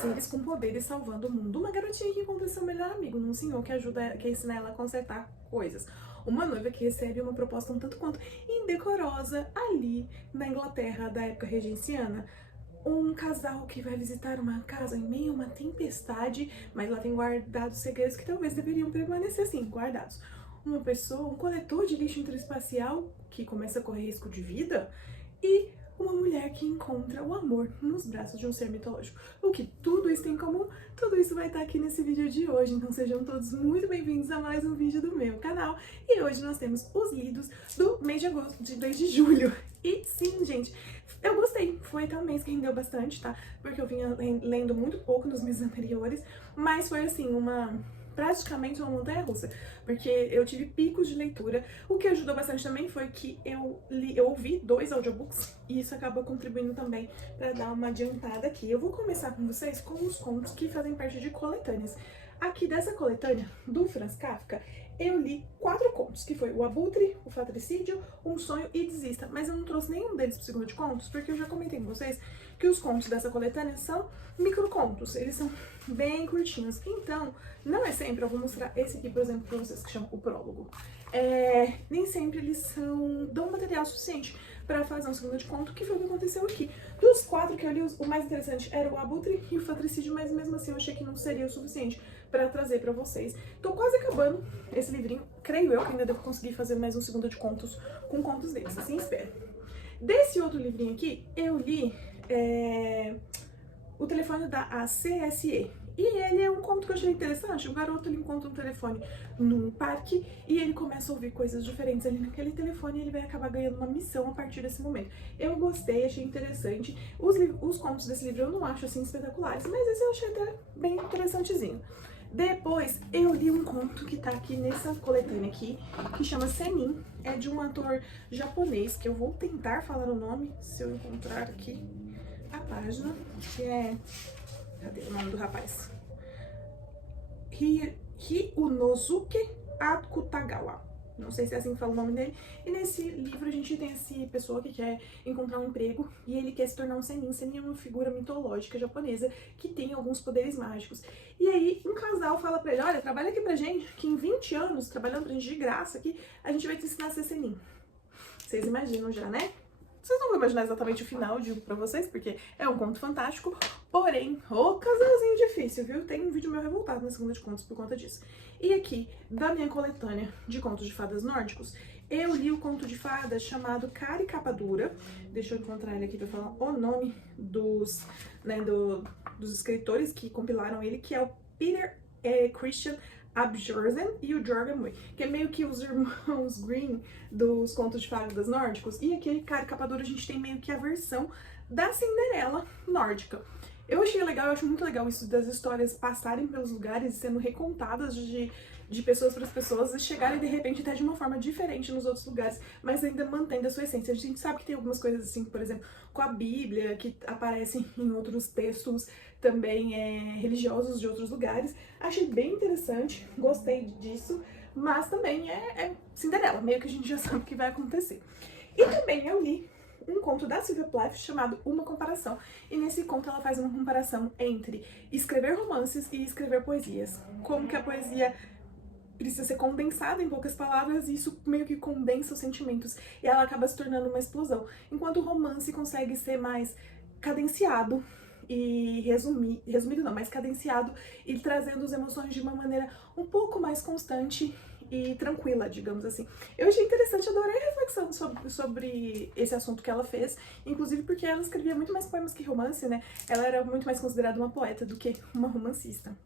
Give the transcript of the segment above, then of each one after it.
seres com poderes salvando o mundo. Uma garotinha que encontra seu melhor amigo num senhor que ensina ela a consertar coisas. Uma noiva que recebe uma proposta um tanto quanto indecorosa ali na Inglaterra da época regenciana. Um casal que vai visitar uma casa em meio a uma tempestade, mas lá tem guardados segredos que talvez deveriam permanecer assim, guardados. Uma pessoa, um coletor de lixo interespacial que começa a correr risco de vida e uma mulher que encontra o amor nos braços de um ser mitológico. O que tudo isso tem em comum? Tudo isso vai estar aqui nesse vídeo de hoje, então sejam todos muito bem-vindos a mais um vídeo do meu canal. E hoje nós temos os lidos do mês de agosto, de mês de julho. E sim, gente, eu gostei, foi até um mês que rendeu bastante, tá? Porque eu vinha lendo muito pouco nos meses anteriores, mas foi assim, praticamente uma montanha-russa, porque eu tive picos de leitura. O que ajudou bastante também foi que eu ouvi 2 audiobooks e isso acaba contribuindo também para dar uma adiantada aqui. Eu vou começar com vocês com os contos que fazem parte de coletâneas. Aqui dessa coletânea do Franz Kafka, eu li 4 contos, que foi O Abutre, O Fratricídio, Um Sonho e Desista. Mas eu não trouxe nenhum deles pro segundo de contos, porque eu já comentei com vocês que os contos dessa coletânea são microcontos, eles são bem curtinhos. Então, não é sempre, eu vou mostrar esse aqui, por exemplo, pra vocês, que chama o prólogo. Nem sempre eles dão material suficiente para fazer um segundo de conto, que foi o que aconteceu aqui. Dos 4 que eu li, o mais interessante era O Abutre e O Fratricídio, mas mesmo assim eu achei que não seria o suficiente para trazer para vocês. Tô quase acabando esse livrinho, creio eu que ainda devo conseguir fazer mais um segundo de contos com contos deles, assim espero. Desse outro livrinho aqui, eu li O Telefone da ACSE. E ele é um conto que eu achei interessante. O garoto ele encontra um telefone num parque e ele começa a ouvir coisas diferentes ali naquele telefone e ele vai acabar ganhando uma missão a partir desse momento. Eu gostei, achei interessante. Os contos desse livro eu não acho assim espetaculares, mas esse eu achei até bem interessantezinho. Depois eu li um conto que tá aqui nessa coletânea aqui, que chama Sennin. É de um ator japonês, que eu vou tentar falar o nome, se eu encontrar aqui a página, que é... Cadê o nome do rapaz? Ryunosuke Akutagawa. Não sei se é assim que fala o nome dele. E nesse livro a gente tem essa pessoa que quer encontrar um emprego e ele quer se tornar um Sennin. Sennin é uma figura mitológica japonesa que tem alguns poderes mágicos. E aí um casal fala pra ele, olha, trabalha aqui pra gente, que em 20 anos, trabalhando pra gente de graça aqui, a gente vai te ensinar a ser Sennin. Vocês imaginam já, né? Vocês não vão imaginar exatamente o final, digo pra vocês, porque é um conto fantástico, porém, ô casalzinho difícil, viu? Tem um vídeo meu revoltado na segunda de contos por conta disso. E aqui, da minha coletânea de contos de fadas nórdicos, eu li o conto de fadas chamado Cara e Capa Dura. Deixa eu encontrar ele aqui pra falar o nome dos escritores que compilaram ele, que é o Peter Christian Abjorsen e o Jorgen Mui, que é meio que os irmãos Grimm dos contos de fadas nórdicos. E aqui, Cara e Capa Dura, a gente tem meio que a versão da Cinderela nórdica. Eu achei legal, eu acho muito legal isso das histórias passarem pelos lugares, sendo recontadas de pessoas para as pessoas e chegarem de repente até de uma forma diferente nos outros lugares, mas ainda mantendo a sua essência. A gente sabe que tem algumas coisas assim, por exemplo, com a Bíblia, que aparecem em outros textos também religiosos de outros lugares. Achei bem interessante, gostei disso, mas também é Cinderela, meio que a gente já sabe o que vai acontecer. E também eu li um conto da Sylvia Plath chamado Uma Comparação. E nesse conto ela faz uma comparação entre escrever romances e escrever poesias. Como que a poesia precisa ser condensada em poucas palavras e isso meio que condensa os sentimentos. E ela acaba se tornando uma explosão. Enquanto o romance consegue ser mais cadenciado e resumido não, mais cadenciado e trazendo as emoções de uma maneira um pouco mais constante e tranquila, digamos assim. Eu achei interessante, adorei a reflexão sobre esse assunto que ela fez, inclusive porque ela escrevia muito mais poemas que romance, né? Ela era muito mais considerada uma poeta do que uma romancista.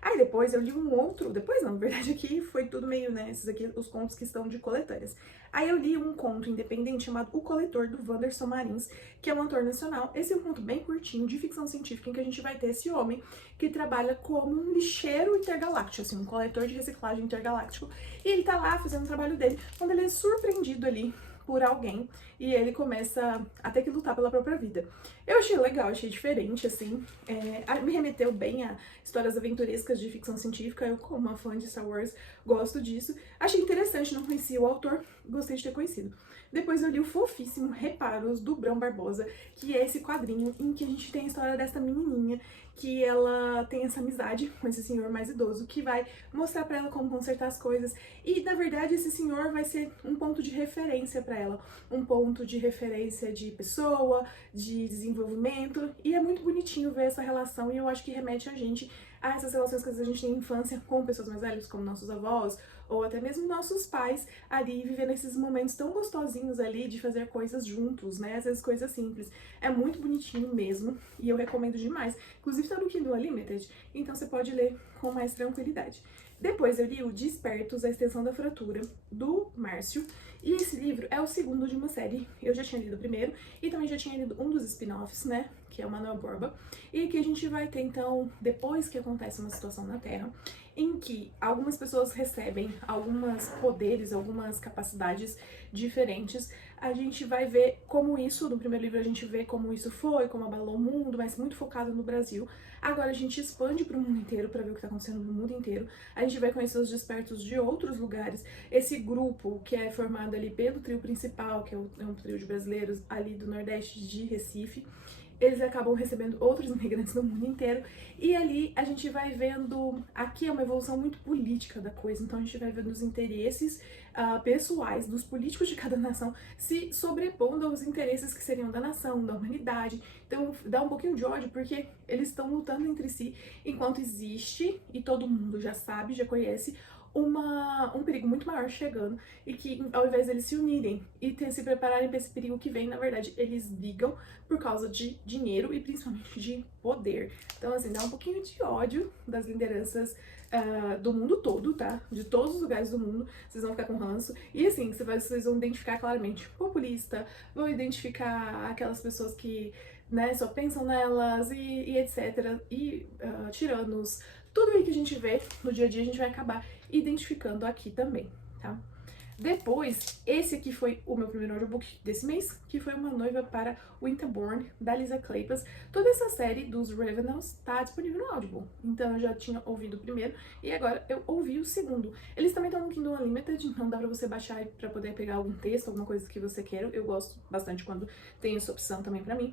Aí depois eu li um outro, depois não, na verdade aqui foi tudo meio, né, esses aqui, os contos que estão de coletâneas. Aí eu li um conto independente chamado O Coletor, do Wanderson Marins, que é um autor nacional. Esse é um conto bem curtinho, de ficção científica, em que a gente vai ter esse homem que trabalha como um lixeiro intergaláctico, assim, um coletor de reciclagem intergaláctico. E ele tá lá fazendo o trabalho dele, quando ele é surpreendido ali por alguém e ele começa a ter que lutar pela própria vida. Eu achei legal, achei diferente, assim, me remeteu bem a histórias aventurescas de ficção científica. Eu, como uma fã de Star Wars, gosto disso. Achei interessante, não conhecia o autor, gostei de ter conhecido. Depois eu li o fofíssimo Reparos, do Brão Barbosa, que é esse quadrinho em que a gente tem a história dessa menininha que ela tem essa amizade com esse senhor mais idoso, que vai mostrar pra ela como consertar as coisas. E, na verdade, esse senhor vai ser um ponto de referência pra ela, um ponto de referência de pessoa, de desenvolvimento, e é muito bonitinho ver essa relação, e eu acho que remete a gente a essas relações que às vezes a gente tem em infância com pessoas mais velhas, como nossos avós, ou até mesmo nossos pais, ali vivendo esses momentos tão gostosinhos ali de fazer coisas juntos, né? Às vezes coisas simples. É muito bonitinho mesmo, e eu recomendo demais. Inclusive tá no Kindle Unlimited, então você pode ler com mais tranquilidade. Depois eu li o Despertos, a Extensão da Fratura, do Márcio, e esse livro é o segundo de uma série. Eu já tinha lido o primeiro, e também já tinha lido um dos spin-offs, né, que é o Manuel Borba, e que a gente vai ter, então, depois que acontece uma situação na Terra, em que algumas pessoas recebem alguns poderes, algumas capacidades diferentes, a gente vai ver como isso, no primeiro livro a gente vê como isso foi, como abalou o mundo, mas muito focado no Brasil. Agora a gente expande para o mundo inteiro para ver o que está acontecendo no mundo inteiro. A gente vai conhecer os despertos de outros lugares. Esse grupo que é formado ali pelo trio principal, que é um trio de brasileiros ali do Nordeste de Recife, eles acabam recebendo outros imigrantes do mundo inteiro, e ali a gente vai vendo, aqui é uma evolução muito política da coisa, então a gente vai vendo os interesses pessoais dos políticos de cada nação se sobrepondo aos interesses que seriam da nação, da humanidade. Então dá um pouquinho de ódio, porque eles estão lutando entre si, enquanto existe, e todo mundo já sabe, já conhece, um perigo muito maior chegando, e que ao invés deles se unirem e se prepararem para esse perigo que vem, na verdade eles brigam por causa de dinheiro e principalmente de poder. Então assim, dá um pouquinho de ódio das lideranças do mundo todo, tá? De todos os lugares do mundo, vocês vão ficar com ranço. E assim, vocês vão identificar claramente populista, vão identificar aquelas pessoas que, né, só pensam nelas e etc. E tiranos, tudo aí que a gente vê no dia a dia a gente vai acabar identificando aqui também, tá? Depois, esse aqui foi o meu primeiro audiobook desse mês, que foi Uma Noiva para Winterbourne, da Lisa Kleypas. Toda essa série dos Revenants tá disponível no Audible, então eu já tinha ouvido o primeiro e agora eu ouvi o segundo. Eles também estão no Kindle Unlimited, então dá pra você baixar pra poder pegar algum texto, alguma coisa que você queira. Eu gosto bastante quando tem essa opção também pra mim.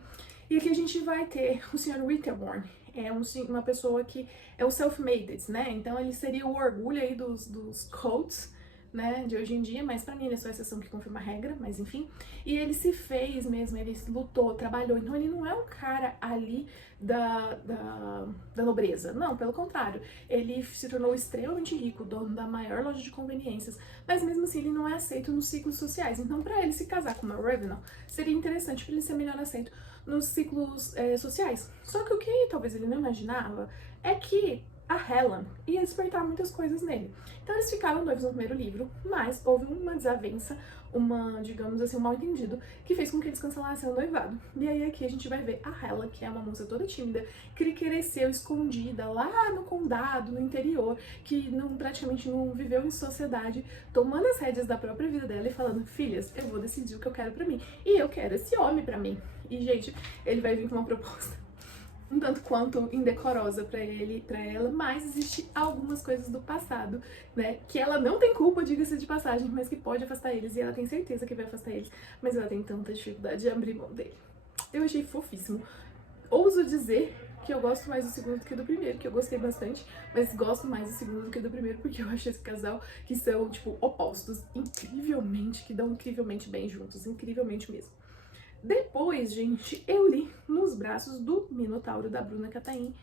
E aqui a gente vai ter o Sr. Winterbourne. É uma pessoa que é o self-made, né? Então ele seria o orgulho aí dos coats, né, de hoje em dia, mas pra mim ele é só a exceção que confirma a regra, mas enfim. E ele se fez mesmo, ele lutou, trabalhou, então ele não é um cara ali da nobreza, não, pelo contrário. Ele se tornou extremamente rico, dono da maior loja de conveniências, mas mesmo assim ele não é aceito nos ciclos sociais. Então pra ele se casar com uma Revenant seria interessante pra ele ser melhor aceito nos ciclos sociais. Só que o que talvez ele não imaginava é que a Helen ia despertar muitas coisas nele. Então eles ficaram noivos no primeiro livro, mas houve uma desavença, digamos assim, um mal-entendido, que fez com que eles cancelassem o noivado. E aí aqui a gente vai ver a Helen, que é uma moça toda tímida, que cresceu escondida lá no condado, no interior, que praticamente não viveu em sociedade, tomando as rédeas da própria vida dela e falando: filhas, eu vou decidir o que eu quero pra mim, e eu quero esse homem pra mim. E, gente, ele vai vir com uma proposta um tanto quanto indecorosa pra ela, mas existe algumas coisas do passado, né, que ela não tem culpa, diga-se de passagem, mas que pode afastar eles, e ela tem certeza que vai afastar eles, mas ela tem tanta dificuldade de abrir mão dele. Eu achei fofíssimo. Ouso dizer que eu gosto mais do segundo do que do primeiro, que eu gostei bastante, mas gosto mais do segundo do que do primeiro, porque eu acho esse casal que são, tipo, opostos, incrivelmente, que dão incrivelmente bem juntos, incrivelmente mesmo. Depois, gente, eu li Nos Braços do Minotauro, da Bruna Cathain,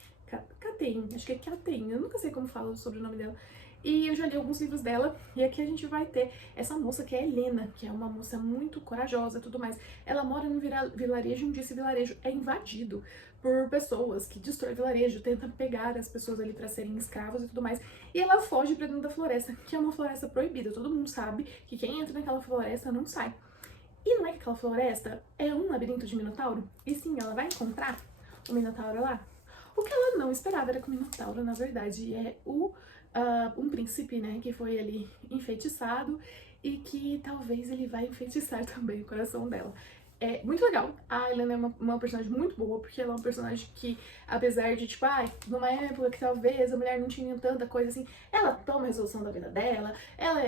acho que é Cathain, eu nunca sei como fala sobre o nome dela. E eu já li alguns livros dela, e aqui a gente vai ter essa moça que é a Helena, que é uma moça muito corajosa e tudo mais. Ela mora num vilarejo, e um dia esse vilarejo é invadido por pessoas que destroem o vilarejo, tentam pegar as pessoas ali pra serem escravos e tudo mais. E ela foge pra dentro da floresta, que é uma floresta proibida. Todo mundo sabe que quem entra naquela floresta não sai. E não é que aquela floresta é um labirinto de Minotauro? E sim, ela vai encontrar o Minotauro lá. O que ela não esperava era que o Minotauro, na verdade, é um príncipe, né, que foi ali enfeitiçado e que talvez ele vai enfeitiçar também o coração dela. É muito legal. A Helena é uma personagem muito boa, porque ela é uma personagem que, apesar de, tipo, numa época que talvez a mulher não tinha tanta coisa assim, ela toma a resolução da vida dela, ela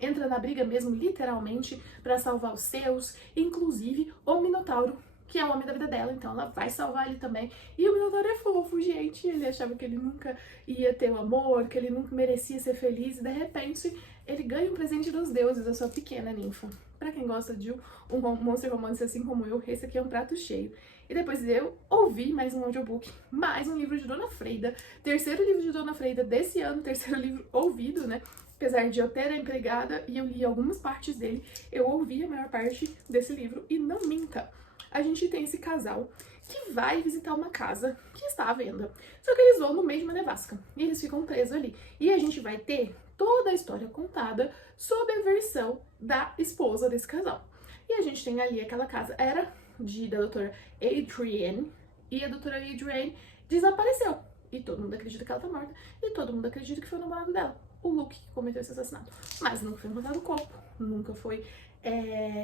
entra na briga mesmo, literalmente, pra salvar os seus. Inclusive, o Minotauro que é o homem da vida dela, então ela vai salvar ele também. E o Minotauro é fofo, gente. Ele achava que ele nunca ia ter um amor, que ele nunca merecia ser feliz, e de repente ele ganha um presente dos deuses, a sua pequena ninfa. Pra quem gosta de um monster romance assim como eu, esse aqui é um prato cheio. E depois eu ouvi mais um audiobook, mais um livro de Dona Freida, terceiro livro de Dona Freida desse ano, terceiro livro ouvido, né? Apesar de eu ter a empregada e eu li algumas partes dele, eu ouvi a maior parte desse livro. E não minta, a gente tem esse casal que vai visitar uma casa que está à venda. Só que eles vão no meio de uma nevasca e eles ficam presos ali. E a gente vai ter toda a história contada sob a versão da esposa desse casal. E a gente tem ali aquela casa, era da doutora Adrienne, e a doutora Adrienne desapareceu. E todo mundo acredita que ela tá morta, e todo mundo acredita que foi o namorado dela, o Luke, que cometeu esse assassinato. Mas nunca foi encontrado o corpo, nunca foi,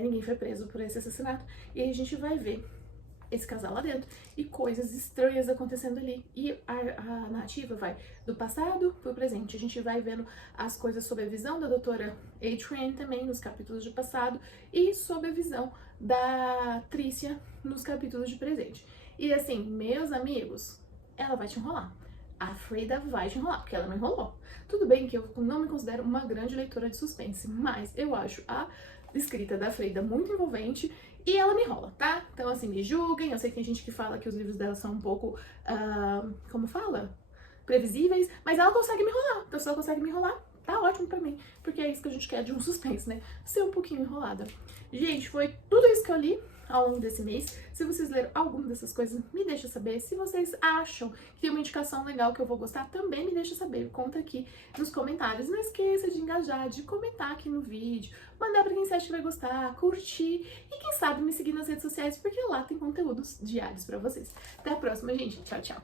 ninguém foi preso por esse assassinato. E aí a gente vai ver esse casal lá dentro e coisas estranhas acontecendo ali. E a narrativa vai do passado pro presente. A gente vai vendo as coisas sob a visão da doutora Adrienne também nos capítulos de passado e sob a visão da Trícia nos capítulos de presente. E assim, meus amigos, ela vai te enrolar. A Freida vai te enrolar, porque ela me enrolou. Tudo bem que eu não me considero uma grande leitora de suspense, mas eu acho a escrita da Freida muito envolvente e ela me enrola, tá? Então, assim, me julguem. Eu sei que tem gente que fala que os livros dela são um pouco, como fala? Previsíveis, mas ela consegue me enrolar. Então, se ela consegue me enrolar, tá ótimo pra mim, porque é isso que a gente quer de um suspense, né? Ser um pouquinho enrolada. Gente, foi tudo isso que eu li ao longo desse mês. Se vocês leram alguma dessas coisas, me deixa saber. Se vocês acham que tem uma indicação legal que eu vou gostar, também me deixa saber. Conta aqui nos comentários. Não esqueça de engajar, de comentar aqui no vídeo, mandar pra quem você acha que vai gostar, curtir e quem sabe me seguir nas redes sociais, porque lá tem conteúdos diários pra vocês. Até a próxima, gente. Tchau, tchau.